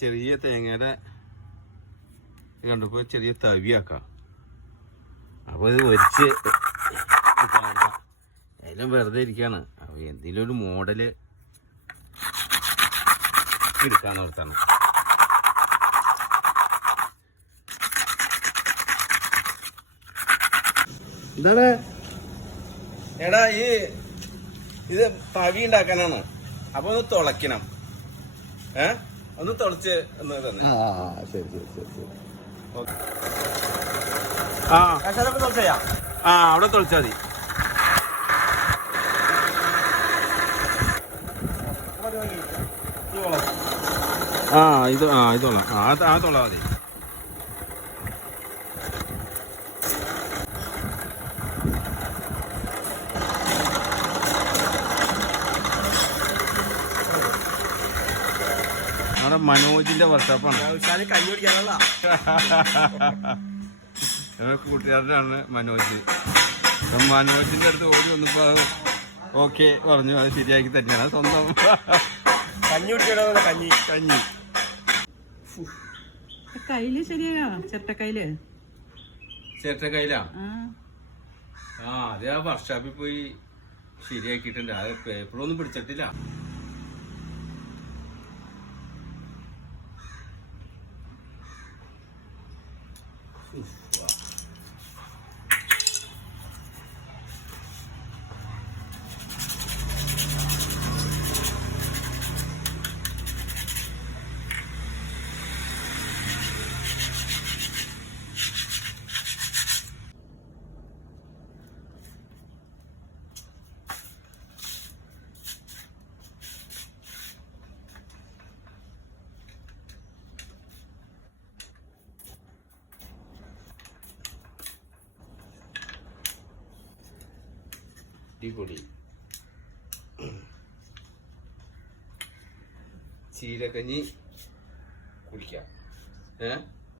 ചെറിയ തേങ്ങയുടെ കണ്ടപ്പോൾ ചെറിയ തവിയാക്കാം. അപ്പോൾ ഇത് ഒരിച്ച് അതിലും വെറുതെ ഇരിക്കുകയാണ്. അപ്പോൾ എന്തെങ്കിലും ഒരു മോഡല് എടുക്കാന്ന് ഓർത്താണ്. എന്താണ് എടാ ഇത് തവി ഉണ്ടാക്കാനാണ്. അപ്പൊ ഒന്ന് തുളയ്ക്കണം. ഒന്ന് തുളച്ച് തന്നെ. അവിടെ തുളച്ചാ മതി. ഇതോളാം. ആ തുള മതി. നമ്മുടെ മനോജിന്റെ വർഷാപ്പാണ്. കൂട്ടുകാരനാണ് മനോജ്. മനോജിന്റെ അടുത്ത് ഓടി വന്നപ്പോ ഓക്കെ പറഞ്ഞു. അത് ശരിയാക്കി തന്നെയാണ്. സ്വന്തം കഞ്ഞി കയ്യില് ശരിയാ. ചേട്ടക്കൈലാ? അത് ആ വർക്ക്ഷോപ്പിൽ പോയി ശരിയാക്കിയിട്ടുണ്ട്. അത് പേപ്പറൊന്നും പിടിച്ചിട്ടില്ല. അടിപൊളി ചീരക്കഞ്ഞി കുടിക്കാം.